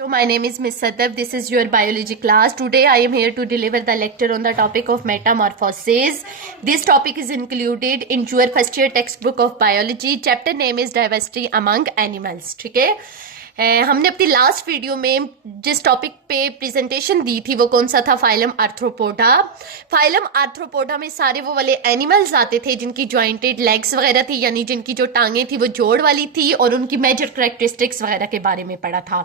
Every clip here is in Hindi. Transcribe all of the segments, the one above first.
So my name is Miss Sadaf. This is your biology class. Today I am here to deliver the lecture on the topic of metamorphosis. This topic is included in your first year textbook of biology. Chapter name is diversity among animals. ठीक है, हमने अपनी लास्ट वीडियो में जिस टॉपिक पे प्रेजेंटेशन दी थी वो कौन सा था? Phylum arthropoda. फाइलम आर्थ्रोपोडा में सारे वो वाले एनिमल्स आते थे जिनकी जॉइंटेड लेग्स वगैरह थी, यानी जिनकी जो टांगें थी वो जोड़ वाली थी, और उनकी मेजर करैक्टरिस्टिक्स वगैरह के बारे में पढ़ा था।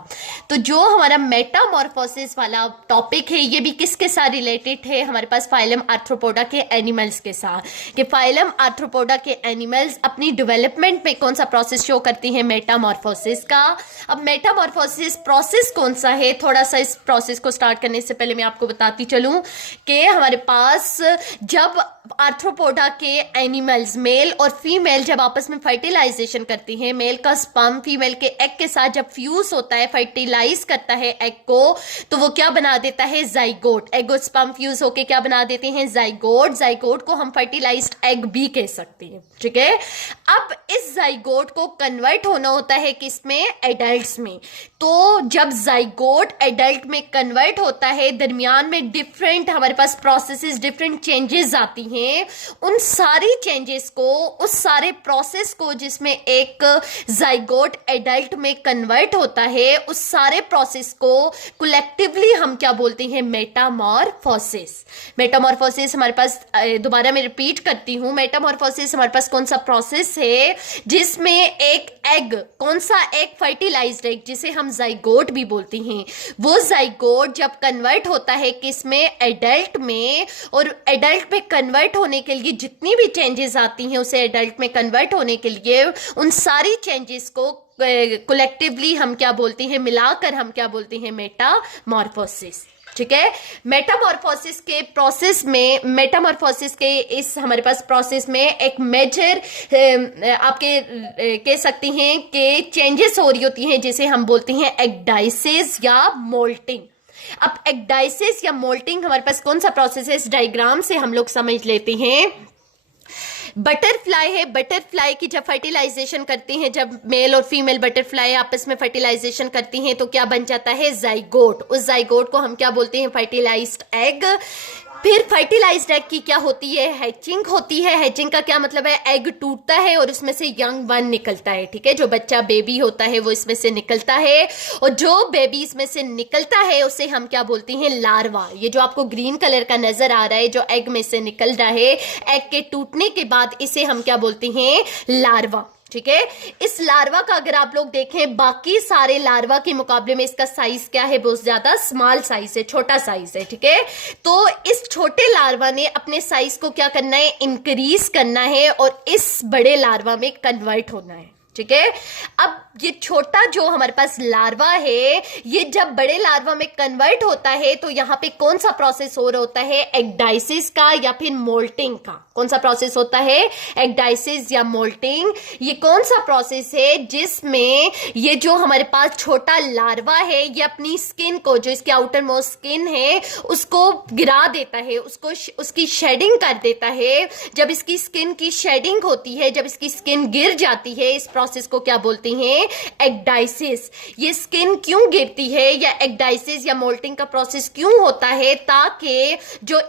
तो जो हमारा मेटामॉर्फोसिस वाला टॉपिक है ये भी किसके साथ रिलेटेड है? हमारे पास फाइलम आर्थ्रोपोडा के एनिमल्स के साथ, कि फाइलम आर्थ्रोपोडा के एनिमल्स अपनी डेवलपमेंट में कौन सा प्रोसेस शो करती हैं? मेटामॉर्फोसिस का। अब मेटामॉर्फोसिस प्रोसेस कौन सा है? थोड़ा सा इस प्रोसेस को स्टार्ट करने से पहले मैं आपको बताती चलूं कि हमारे पास जब आर्थ्रोपोडा के एनिमल्स मेल और फीमेल जब आपस में फर्टिलाइजेशन करती हैं, मेल का स्पर्म फीमेल के एग के साथ जब फ्यूज होता है, फर्टिलाइज करता है एग को, तो वो क्या बना देता है? जाइगोट। एग और स्पर्म फ्यूज होके क्या बना देते हैं? जाइगोट। जाइगोट को हम फर्टिलाइज्ड एग भी कह सकते हैं, ठीक है। अब इस जाइगोट को कन्वर्ट होना होता है किसमें? एडल्ट्स में। तो जब जाइगोट एडल्ट में कन्वर्ट होता है, दरमियान में डिफरेंट हमारे पास प्रोसेसेस, डिफरेंट चेंजेस आती हैं। उन सारी चेंजेस को, उस सारे प्रोसेस को जिसमें एक जाइगोट एडल्ट में कन्वर्ट होता है, उस सारे प्रोसेस को कलेक्टिवली हम क्या बोलते हैं? मेटामॉर्फोसिस। मेटामॉर्फोसिस हमारे पास, दोबारा मैं रिपीट करती हूं, मेटामॉर्फोसिस हमारे पास कौन सा प्रोसेस है जिसमें एक एग, कौन सा एग? फर्टिलाइज्ड एग, जिसे हम जाइगोट भी बोलते हैं। वो जाइगोट जब कन्वर्ट होता है किसमें? एडल्ट में। और एडल्ट में कन्वर्ट होने के लिए जितनी भी चेंजेस आती हैं उसे एडल्ट में कन्वर्ट होने के लिए, उन सारी चेंजेस को कलेक्टिवली हम क्या बोलते हैं? मिलाकर हम क्या बोलते हैं? मेटामॉर्फोसिस, ठीक है। मेटामॉर्फोसिस के प्रोसेस में, मेटामॉर्फोसिस के इस हमारे पास प्रोसेस में एक मेजर आपके कह सकती हैं कि चेंजेस हो रही होती हैं, जिसे हम बोलते हैं एगडाइसिस या मोल्टिंग। अब एगडाइसिस या मोल्टिंग हमारे पास कौन सा प्रोसेस है? इस डायग्राम से हम लोग समझ लेते हैं। बटरफ्लाई है, बटरफ्लाई की जब फर्टिलाइजेशन करती हैं, जब मेल और फीमेल बटरफ्लाई आपस में फर्टिलाइजेशन करती हैं तो क्या बन जाता है? जाइगोट। उस जाइगोट को हम क्या बोलते हैं? Fertilised egg. फिर फर्टिलाइज्ड एग की क्या होती है? हैचिंग होती है। हैचिंग का क्या मतलब है? एग टूटता है और उसमें से यंग वन निकलता है, ठीक है। जो बच्चा बेबी होता है वो इसमें से निकलता है, और जो बेबी इसमें से निकलता है उसे हम क्या बोलते हैं? लार्वा। ये जो आपको ग्रीन कलर का नजर आ रहा है, जो एग में से निकल रहा है, एग के टूटने के बाद इसे हम क्या बोलते हैं? लार्वा, ठीक है। इस लार्वा का अगर आप लोग देखें बाकी सारे लार्वा के मुकाबले में इसका साइज क्या है? बहुत ज्यादा स्मॉल साइज है, छोटा साइज है, ठीक है। तो इस छोटे लार्वा ने अपने साइज को क्या करना है? इंक्रीज करना है और इस बड़े लार्वा में कन्वर्ट होना है, ठीक है। अब ये छोटा जो हमारे पास लार्वा है, ये जब बड़े लार्वा में कन्वर्ट होता है तो यहां पे कौन सा प्रोसेस हो रहा होता है? एगडाइसिस का या फिर मोल्टिंग का? कौन सा प्रोसेस होता है? एगडाइसिस या मोल्टिंग। ये कौन सा प्रोसेस है जिसमें ये जो हमारे पास छोटा लार्वा है ये अपनी स्किन को, जो इसकी आउटर मोस्ट स्किन है, उसको गिरा देता है, उसको उसकी शेडिंग कर देता है। जब इसकी स्किन की शेडिंग होती है, जब इसकी स्किन गिर जाती है, इस प्रोसेस को क्या बोलते हैं? एगडाइसिस। ये स्किन क्यों गिरती है या एगडाइसिस या मोल्टिंग का प्रोसेस क्यों होता है? ताकि जो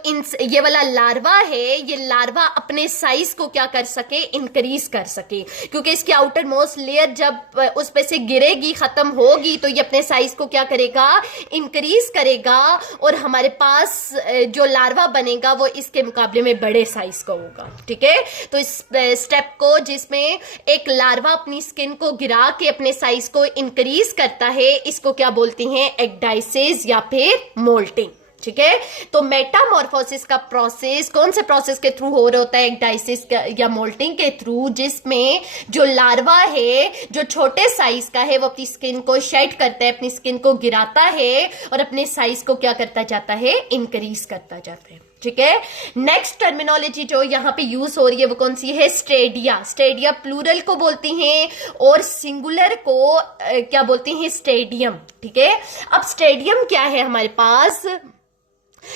ये वाला लार्वा है, ये लार्वा अपने साइज को क्या कर सके? इंक्रीज कर सके। क्योंकि इसकी आउटर मोस्ट लेयर जब उस पे से गिरेगी, खत्म होगी, तो ये अपने साइज को क्या करेगा? इंक्रीज करेगा, और हमारे पास जो लार्वा बनेगा वो इसके मुकाबले में बड़े साइज का होगा, ठीक है। तो इस स्टेप को, जिसमें एक लार्वा अपनी स्किन को गिरा के अपने साइज को इंक्रीज करता है, इसको क्या बोलते हैं? एगडाइसिस या फिर मोल्टिंग, ठीक है। तो मेटामॉर्फोसिस का प्रोसेस कौन से प्रोसेस के थ्रू हो रहा होता है? एगडाइसिस या मोल्टिंग के थ्रू, जिसमें जो लार्वा है, जो छोटे साइज का है, वो अपनी स्किन को शेड करता है, अपनी स्किन को गिराता है और अपने साइज को क्या करता जाता है? इंक्रीज करता जाता है, ठीक है। नेक्स्ट टर्मिनोलॉजी जो यहाँ पे यूज हो रही है वो कौन सी है? स्टेडिया। स्टेडिया प्लूरल को बोलती हैं और सिंगुलर को क्या बोलते हैं? स्टेडियम, ठीक है। अब स्टेडियम क्या है? हमारे पास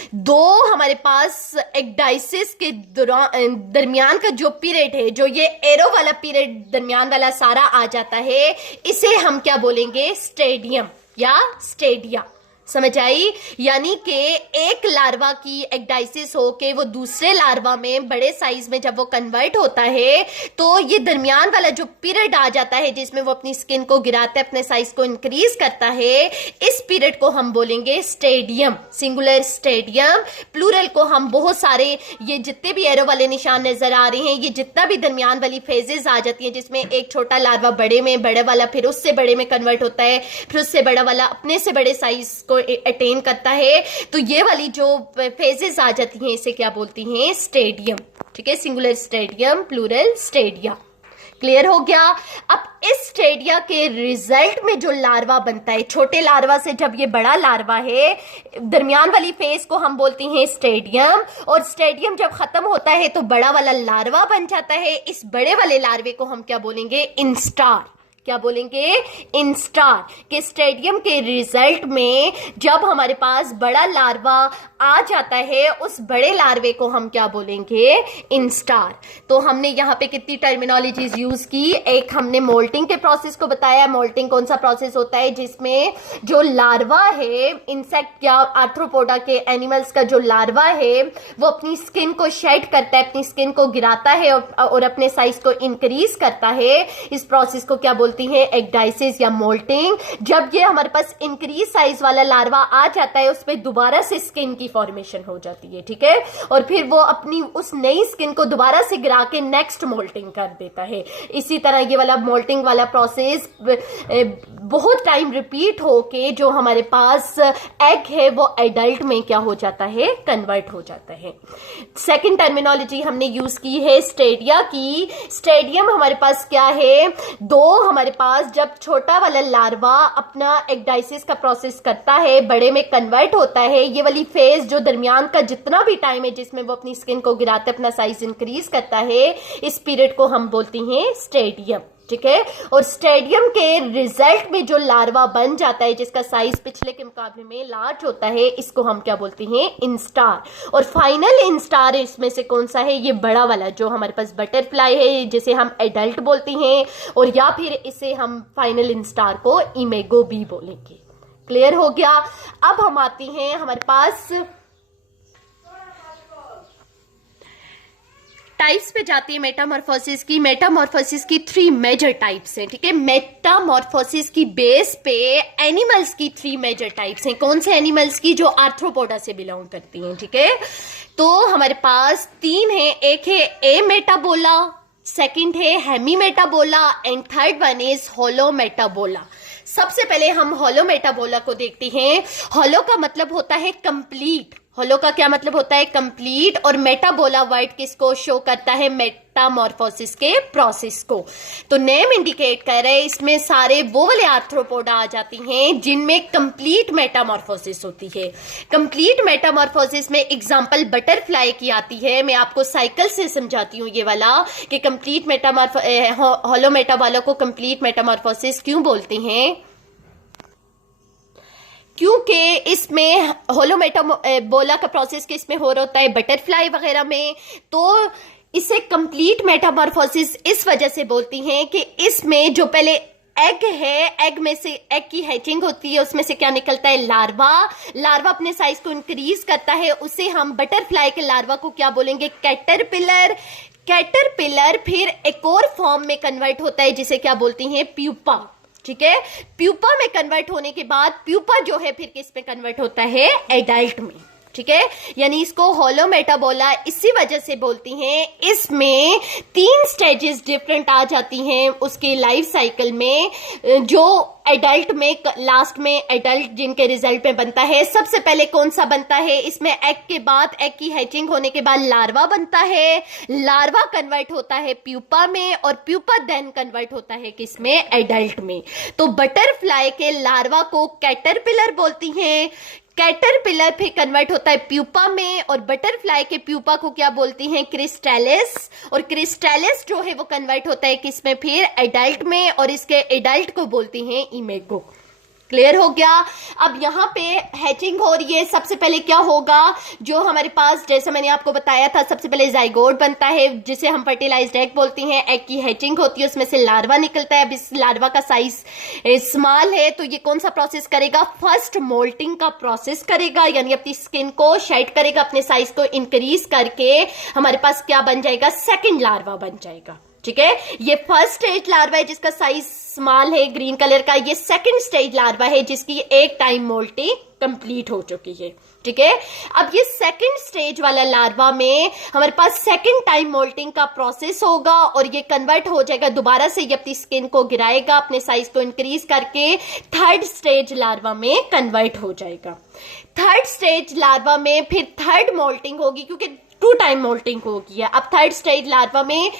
दो, हमारे पास एगडाइसिस के दरमियान का जो पीरियड है, जो ये एरो वाला पीरियड दरमियान वाला सारा आ जाता है, इसे हम क्या बोलेंगे? स्टेडियम, या स्टेडिया। समझ आई? यानी कि एक लार्वा की एक्डाइसिस हो के वो दूसरे लार्वा में बड़े साइज में जब वो कन्वर्ट होता है तो ये दरमियान वाला जो पीरियड आ जाता है जिसमें वो अपनी स्किन को गिराता है, अपने साइज को इंक्रीज करता है, इस पीरियड को हम बोलेंगे स्टेडियम, सिंगुलर स्टेडियम। प्लूरल को हम बहुत सारे, ये जितने भी एरो वाले निशान नजर आ रहे हैं, ये जितना भी दरमियान वाली फेजेस आ जाती हैं जिसमें एक छोटा लार्वा बड़े में, बड़े वाला फिर उससे बड़े में कन्वर्ट होता है, फिर उससे बड़ा वाला अपने से बड़े साइज को अटेन करता है, तो ये वाली जो फेजेस आ जाती हैं इसे क्या बोलती हैं? स्टेडियम। ठीक है, singular stadium, plural stadia. Clear हो गया? अब इस स्टेडिया के रिजल्ट में जो लार्वा बनता है, छोटे लार्वा से जब ये बड़ा लार्वा है, दरमियान वाली फेज को हम बोलते हैं स्टेडियम, और स्टेडियम जब खत्म होता है तो बड़ा वाला लार्वा बन जाता है। इस बड़े वाले लार्वे को हम क्या बोलेंगे? इंस्टार। क्या बोलेंगे? इंस्टार। के स्टेडियम के रिजल्ट में जब हमारे पास बड़ा लार्वा आ जाता है, उस बड़े लार्वे को हम क्या बोलेंगे? इंस्टार। तो हमने यहाँ पे कितनी टर्मिनोलॉजीज यूज की? एक हमने मोल्टिंग के प्रोसेस को बताया। मोल्टिंग कौन सा प्रोसेस होता है? जिसमें जो लार्वा है, इंसेक्ट या आर्थ्रोपोडा के एनिमल्स का जो लार्वा है वो अपनी स्किन को शेड करता है, अपनी स्किन को गिराता है और अपने साइज को इंक्रीज करता है। इस प्रोसेस को क्या बोलती है? एक्डाइसिस या मोल्टिंग। जब ये हमारे पास इंक्रीज साइज वाला लार्वा आ जाता है, उसमें दोबारा से स्किन की फॉर्मेशन हो जाती है। ठीक है, और फिर वो अपनी उस नई स्किन को दोबारा से गिरा के नेक्स्ट मोल्टिंग कर देता है। इसी तरह ये वाला मोल्टिंग वाला प्रोसेस बहुत टाइम रिपीट होके जो हमारे पास एग है वो एडल्ट में क्या हो जाता है? कन्वर्ट हो जाता है। सेकेंड टर्मिनोलॉजी हमने यूज की है स्टेडिया की। स्टेडियम हमारे पास क्या है? दो हमारे पास जब छोटा वाला लार्वा अपना एक्डाइसिस का प्रोसेस करता है, बड़े में कन्वर्ट होता है, ये वाली फेज जो दरमियान का जितना भी टाइम है जिसमें वो अपनी स्किन को गिराते अपना साइज इंक्रीज करता है, इस पीरियड को हम बोलते हैं स्टेडियम। ठीक है, और स्टेडियम के रिजल्ट में जो लार्वा बन जाता है जिसका साइज पिछले के मुकाबले में लार्ज होता है, इसको हम क्या बोलते हैं? इंस्टार। और फाइनल इंस्टार इसमें से कौन सा है? ये बड़ा वाला जो हमारे पास बटरफ्लाई है, जिसे हम एडल्ट बोलते हैं, और या फिर इसे हम फाइनल इंस्टार को इमेगो भी बोलेंगे। क्लियर हो गया? अब हम आते हैं हमारे पास टाइप्स पे जाती है मेटामॉर्फोसिस की। मेटामॉर्फोसिस की 3 मेजर टाइप्स हैं। ठीक है, मेटामॉर्फोसिस की बेस पे एनिमल्स की 3 मेजर टाइप्स हैं। कौन से एनिमल्स की? जो आर्थ्रोपोडा से बिलोंग करती हैं। ठीक है, तो हमारे पास 3 हैं। एक है ए मेटाबोला, सेकंड है hemimetabola, and third one is holometabola. सबसे पहले हम होलो मेटाबोला को देखते हैं। होलो का मतलब होता है कंप्लीट। होलो का क्या मतलब होता है? कंप्लीट। और मेटाबोला वर्ड किसको शो करता है? मेटामॉर्फोसिस के प्रोसेस को। तो नेम इंडिकेट कर रहे हैं इसमें सारे वो वाले आर्थ्रोपोडा आ जाती हैं जिनमें कंप्लीट मेटामॉर्फोसिस होती है। कंप्लीट मेटामॉर्फोसिस में एग्जांपल बटरफ्लाई की आती है। मैं आपको साइकिल से समझाती हूँ ये वाला कि कंप्लीट होलो मेटाबोला को कंप्लीट मेटामॉर्फोसिस क्यों बोलते हैं। क्योंकि इसमें होलो मेटाबोला का प्रोसेस के इसमें हो रहा होता है बटरफ्लाई वगैरह में, तो इसे कंप्लीट मेटामॉर्फोसिस इस वजह से बोलती हैं कि इसमें जो पहले एग है, एग में से एग की हैचिंग होती है, उसमें से क्या निकलता है? लार्वा। लार्वा अपने साइज को इंक्रीज करता है, उसे हम बटरफ्लाई के लार्वा को क्या बोलेंगे? कैटरपिलर। कैटरपिलर फिर एक और फॉर्म में कन्वर्ट होता है जिसे क्या बोलती हैं? प्यूपा। ठीक है, प्यूपा में कन्वर्ट होने के बाद प्यूपा जो है फिर किस में कन्वर्ट होता है? एडल्ट में। ठीक है, यानी इसको होलो मेटाबोला इसी वजह से बोलती हैं। इसमें 3 स्टेजेस डिफरेंट आ जाती हैं उसके लाइफ साइकिल में, जो एडल्ट में लास्ट में एडल्ट जिनके रिजल्ट में बनता है। सबसे पहले कौन सा बनता है? इसमें एग के बाद, एग की हैचिंग होने के बाद लार्वा बनता है। लार्वा कन्वर्ट होता है प्यूपा में, और प्यूपा देन कन्वर्ट होता है किसमें? एडल्ट में। तो बटरफ्लाई के लार्वा को कैटरपिलर बोलती हैं। कैटरपिलर फिर कन्वर्ट होता है प्यूपा में, और बटरफ्लाई के प्यूपा को क्या बोलती हैं? क्रिस्टैलिस। और क्रिस्टैलिस जो है वो कन्वर्ट होता है किसमें? फिर एडल्ट में, और इसके एडल्ट को बोलती हैं इमेगो। क्लियर हो गया। अब यहाँ पे हैचिंग हो रही है। सबसे पहले क्या होगा, जो हमारे पास जैसे मैंने आपको बताया था, सबसे पहले जाइगोट बनता है जिसे हम फर्टिलाइज्ड एग बोलते हैं। एग की हैचिंग होती है, उसमें से लार्वा निकलता है। अब इस लार्वा का साइज स्मॉल है तो ये कौन सा प्रोसेस करेगा, फर्स्ट मोल्टिंग का प्रोसेस करेगा, यानी अपनी स्किन को शेड करेगा, अपने साइज को इंक्रीज करके हमारे पास क्या बन जाएगा, सेकेंड लार्वा बन जाएगा। ठीक है, ये फर्स्ट स्टेज लार्वा है जिसका साइज स्मॉल है ग्रीन कलर का। ये सेकंड स्टेज लार्वा है जिसकी एक टाइम मोल्टिंग कंप्लीट हो चुकी है। ठीक है, अब ये सेकंड स्टेज वाला लार्वा में हमारे पास सेकंड टाइम मोल्टिंग का प्रोसेस होगा और ये कन्वर्ट हो जाएगा, दोबारा से ये अपनी स्किन को गिराएगा, अपने साइज को इंक्रीज करके थर्ड स्टेज लार्वा में कन्वर्ट हो जाएगा। थर्ड स्टेज लार्वा में फिर थर्ड मोल्टिंग होगी, क्योंकि 2 टाइम मोल्टिंग होगी। अब थर्ड स्टेज लार्वा में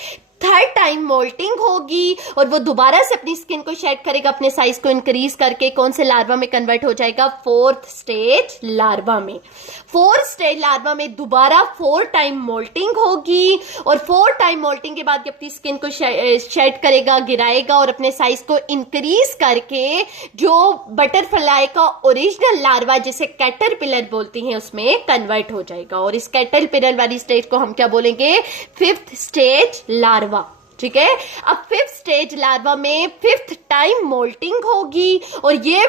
थर्ड टाइम मोल्टिंग होगी और वो दोबारा से अपनी स्किन को शेड करेगा, अपने साइज को इंक्रीज करके कौन से लार्वा में कन्वर्ट हो जाएगा, फोर्थ स्टेज लार्वा में। फोर्थ स्टेज लार्वा में दोबारा 4 टाइम मोल्टिंग होगी और 4 टाइम मोल्टिंग के बाद अपनी स्किन को शेड करेगा, गिराएगा और अपने साइज को इंक्रीज करके जो बटरफ्लाई का ओरिजिनल लार्वा जिसे कैटरपिलर बोलते हैं उसमें कन्वर्ट हो जाएगा। और इस कैटरपिलर वाली स्टेज को हम क्या बोलेंगे, फिफ्थ स्टेज लार्वा। ठीक है, अब फिफ्थ स्टेज लार्वा में फिफ्थ टाइम मोल्टिंग होगी और ये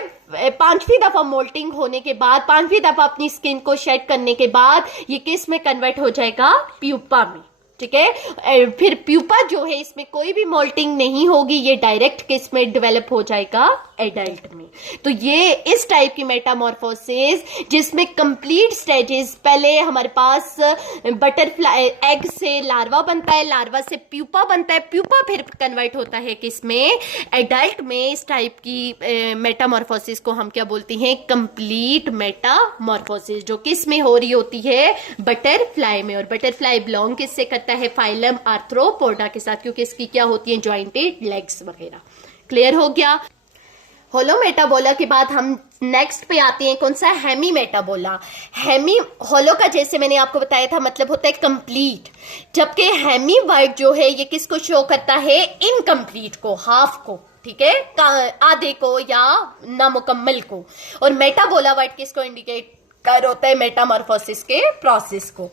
5वीं दफा मोल्टिंग होने के बाद, 5वीं दफा अपनी स्किन को शेड करने के बाद ये किस में कन्वर्ट हो जाएगा, प्यूपा में। ठीक है, फिर प्यूपा जो है इसमें कोई भी मोल्टिंग नहीं होगी, ये डायरेक्ट किस में डेवलप हो जाएगा, एडल्ट में। तो ये इस टाइप की मेटामॉर्फोसिस जिसमें कंप्लीट स्टेजेस, पहले हमारे पास बटरफ्लाई एग से लार्वा बनता है, लार्वा से प्यूपा बनता है, प्यूपा फिर कन्वर्ट होता है किसमें, एडल्ट में। इस टाइप की मेटामॉर्फोसिस को हम क्या बोलते हैं, कंप्लीट मेटामॉर्फोसिस, जो किस में हो रही होती है, बटरफ्लाई में। और बटरफ्लाई बिलोंग किससे करता है, फाइलम आर्थ्रोपोडा के साथ, क्योंकि इसकी क्या होती है, जॉइंटेड लेग्स वगैरह। क्लियर हो गया। होलो मेटाबोला के बाद हम नेक्स्ट पे आते हैं, कौन सा, हेमी मेटाबोला। हेमी होलो का जैसे मैंने आपको बताया था मतलब होता है कंप्लीट, जबकि हेमी वर्ड जो है ये किसको शो करता है, इनकम्प्लीट को, हाफ को। ठीक है, आधे को या नामुकम्मल को। और मेटाबोला वर्ड किसको इंडिकेट कर होता है, मेटामॉर्फोसिस के प्रोसेस को।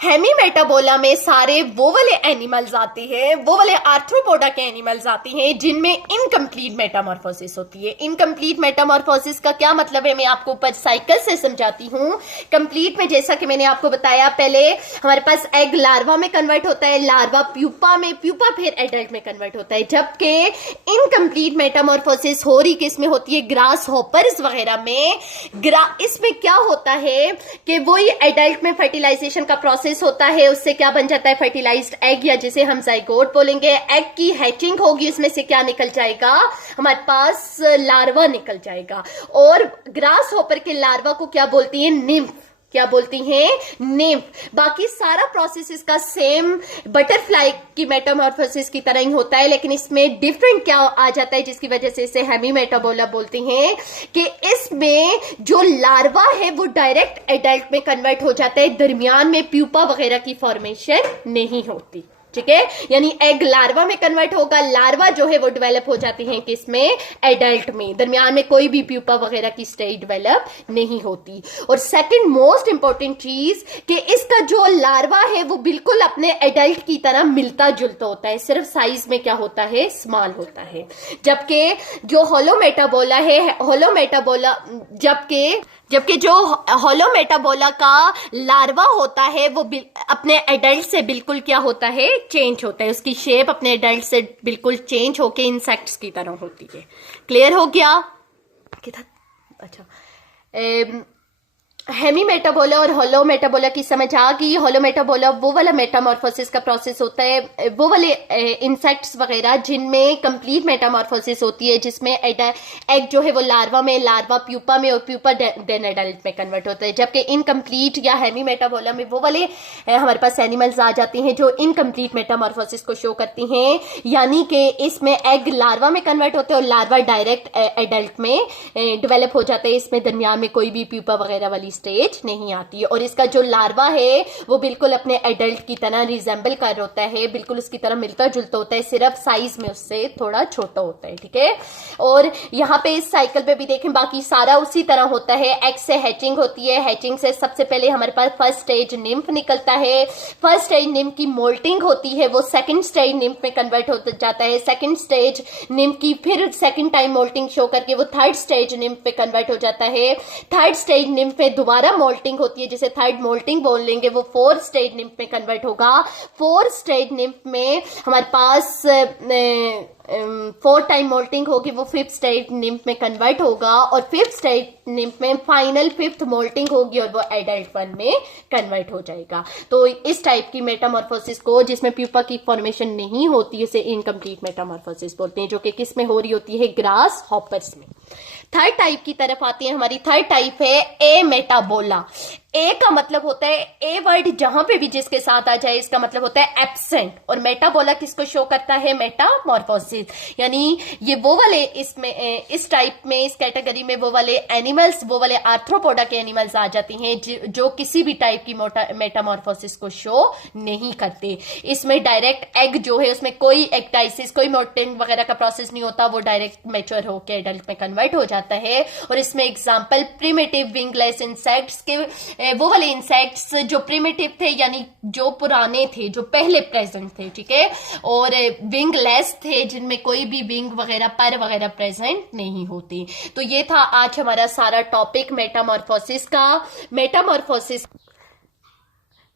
हेमी मेटाबोला में सारे वो वाले एनिमल्स आते हैं, वो वाले आर्थ्रोपोडा के एनिमल्स आते हैं जिनमें इनकम्प्लीट मेटामॉर्फोसिस होती है। इनकम्प्लीट मेटामॉर्फोसिस का क्या मतलब है, मैं आपको ऊपर साइकिल से समझाती हूँ। कंप्लीट में जैसा कि मैंने आपको बताया, पहले हमारे पास एग लार्वा में कन्वर्ट होता है, लार्वा प्यूपा में, प्यूपा फिर एडल्ट में कन्वर्ट होता है। जबकि इनकम्प्लीट मेटामॉर्फोसिस हो रही किसमें होती है, ग्रास हॉपर्स वगैरह में। इसमें क्या होता है कि वही एडल्ट में फर्टिलाइजेशन का प्रोसेस होता है, उससे क्या बन जाता है, फर्टिलाइज्ड एग, या जिसे हम जाइगोट बोलेंगे। एग की हैचिंग होगी, उसमें से क्या निकल जाएगा, हमारे पास लार्वा निकल जाएगा। और ग्रास हॉपर के लार्वा को क्या बोलती हैं, निम्फ। क्या बोलती हैं, निम्फ। बाकी सारा प्रोसेस इसका सेम बटरफ्लाई की मेटामॉर्फोसिस की तरह ही होता है, लेकिन इसमें डिफरेंट क्या आ जाता है जिसकी वजह से इसे हेमी मेटाबोला बोलते हैं, कि इसमें जो लार्वा है वो डायरेक्ट एडल्ट में कन्वर्ट हो जाता है, दरमियान में प्यूपा वगैरह की फॉर्मेशन नहीं होती। ठीक है, यानी एग लार्वा में कन्वर्ट होगा, लार्वा जो है वो डेवलप हो जाती है किसमें, एडल्ट में, दरमियान में कोई भी प्यूपा वगैरह की स्टेज डेवलप नहीं होती। और सेकंड मोस्ट इंपॉर्टेंट चीज कि इसका जो लार्वा है वो बिल्कुल अपने एडल्ट की तरह मिलता जुलता होता है, सिर्फ साइज में क्या होता है, स्मॉल होता है। जबकि जो होलो मेटाबोला है, होलो मेटाबोला, जबकि जो होलो मेटाबोला का लार्वा होता है वो अपने एडल्ट से बिल्कुल क्या होता है, चेंज होता है, उसकी शेप अपने एडल्ट से बिल्कुल चेंज होके इंसेक्ट्स की तरह होती है। क्लियर हो गया, किधर, अच्छा। हेमी मेटाबोला और होलो मेटाबोला की समझ आ गई। होलो मेटाबोला वो वाला मेटामॉर्फोसिस का प्रोसेस होता है, वो वाले इंसेक्ट्स वगैरह जिनमें कंप्लीट मेटामॉर्फोसिस होती है, जिसमें एग जो है वो लार्वा में, लार्वा प्यूपा में और प्यूपा देन एडल्ट में कन्वर्ट होता है। जबकि इनकम्प्लीट या हेमी मेटाबोला में वो वाले हमारे पास एनिमल्स आ जाते हैं जो इनकम्प्लीट मेटामॉर्फोसिस को शो करती हैं, यानी कि इसमें एग लार्वा में कन्वर्ट होते हैं और लार्वा डायरेक्ट एडल्ट में डेवलप हो जाते हैं, इसमें दरमियान में कोई भी प्यूपा वगैरह वाली स्टेज नहीं आती है। और इसका जो लार्वा है वो बिल्कुल अपने एडल्ट की तरह रिजेंबल कर होता है, बिल्कुल उसकी तरह मिलता जुलता होता है, सिर्फ साइज में उससे थोड़ा छोटा होता है, ठीक है। और यहाँ पे इस साइकिल पे भी देखें बाकी सारा उसी तरह होता है। एग से हैचिंग होती है, हैचिंग से सबसे पहले हमारे पास फर्स्ट स्टेज निम्फ निकलता है, फर्स्ट स्टेज निम्फ की मोल्टिंग होती है, वो सेकंड स्टेज निम्फ में कन्वर्ट हो जाता है, सेकंड स्टेज निम्फ की फिर सेकंड टाइम मोल्टिंग शो करके वो थर्ड स्टेज निम्फ पे कन्वर्ट हो जाता है, थर्ड स्टेज निम्फ में दोबारा मोल्टिंग होती है जिसे थर्ड मोल्टिंग बोल लेंगे, वो फोर्थ स्टेज निम्फ में कन्वर्ट होगा, फोर्थ स्टेज निम्फ में हमारे पास फोर्थ टाइम मोल्टिंग होगी, वो फिफ्थ स्टेज निम्फ में कन्वर्ट होगा, और फिफ्थ स्टेज निम्फ में फाइनल फिफ्थ मोल्टिंग होगी और वो एडल्ट वन में कन्वर्ट हो जाएगा। तो इस टाइप की मेटामॉर्फोसिस को जिसमें प्यूपा की फॉर्मेशन नहीं होती है उसे इनकम्प्लीट मेटामॉर्फोसिस बोलते हैं, जो कि किस में हो रही होती है, ग्रास हॉपर्स में। थर्ड टाइप की तरफ आती है हमारी, थर्ड टाइप है ए मेटाबोला। ए का मतलब होता है, ए वर्ड जहां पे भी जिसके साथ आ जाए इसका मतलब होता है एब्सेंट, और मेटाबोला किसको शो करता है, मेटामॉर्फोसिस, यानी ये वो वाले इसमें इस टाइप में इस कैटेगरी में वो वाले एनिमल्स, वो वाले आर्थ्रोपोडा के एनिमल्स आ जाती हैं जो किसी भी टाइप की मेटामॉर्फोसिस को शो नहीं करते। इसमें डायरेक्ट एग जो है उसमें कोई एक्टाइसिस, कोई मोल्टिंग वगैरह का प्रोसेस नहीं होता, वो डायरेक्ट मैच्योर होकर एडल्ट में कन्वर्ट हो जाता है। और इसमें एग्जाम्पल प्रिमिटिव विंगलेस इंसेक्ट्स के, वो वाले इंसेक्ट्स जो प्रिमिटिव थे यानी जो पुराने थे, जो पहले प्रेजेंट थे, ठीक है, और विंगलेस थे जिनमें कोई भी विंग वगैरह पर वगैरह प्रेजेंट नहीं होती। तो ये था आज हमारा सारा टॉपिक मेटामॉर्फोसिस का।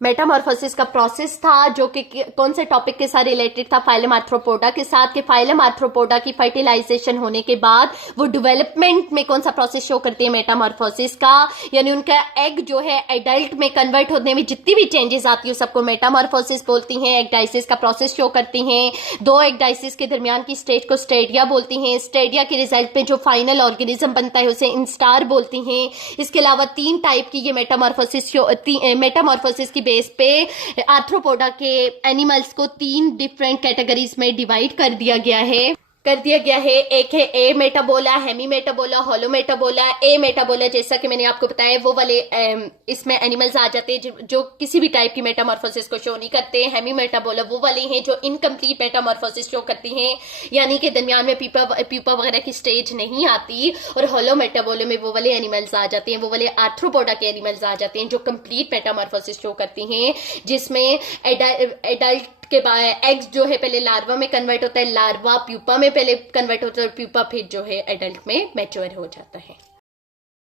मेटामॉर्फोसिस का प्रोसेस था जो कि कौन से टॉपिक के साथ रिलेटेड था, फाइलम आर्थ्रोपोडा के साथ, कि फाइलम आर्थ्रोपोडा की फर्टिलाइजेशन होने के बाद वो डेवलपमेंट में कौन सा प्रोसेस शो करती है मेटामॉर्फोसिस का, यानी उनका एग जो है एडल्ट में कन्वर्ट होने में जितनी भी चेंजेस आती है सबको मेटामॉर्फोसिस बोलती हैं। एगडाइसिस का प्रोसेस शो करती हैं, दो एगडाइसिस के दरमियान की स्टेज को स्टेडिया बोलती हैं, स्टेडिया के रिजल्ट में जो फाइनल ऑर्गेनिज्म बनता है उसे इंस्टार बोलती हैं। इसके अलावा तीन टाइप की ये मेटामॉर्फोसिस की बेस पे आर्थ्रोपोडा के एनिमल्स को तीन डिफरेंट कैटेगरीज में डिवाइड कर दिया गया है। एक है ए मेटाबोला, हेमी मेटाबोला, होलो मेटाबोला। ए मेटाबोला जैसा कि मैंने आपको बताया वो वाले इसमें एनिमल्स आ जाते हैं जो किसी भी टाइप की मेटामॉर्फोसिस को शो नहीं करते। हेमी मेटाबोला वो वाले हैं जो इनकम्प्लीट मेटामॉर्फोसिस शो करती हैं, यानी कि दरमियान में प्यूपा वगैरह की स्टेज नहीं आती। और होलो मेटाबोला में वो वाले एनिमल्स आ जाते हैं, वो वाले आर्थ्रोपोडा के एनिमल्स आ जाते हैं जो कंप्लीट मेटामॉर्फोसिस शो करती हैं, जिसमें एडल्ट के बाद एग्स जो है पहले लार्वा में कन्वर्ट होता है, लार्वा प्यूपा में पहले कन्वर्ट होता है और प्यूपा फिर जो है एडल्ट में मैच्योर हो जाता है।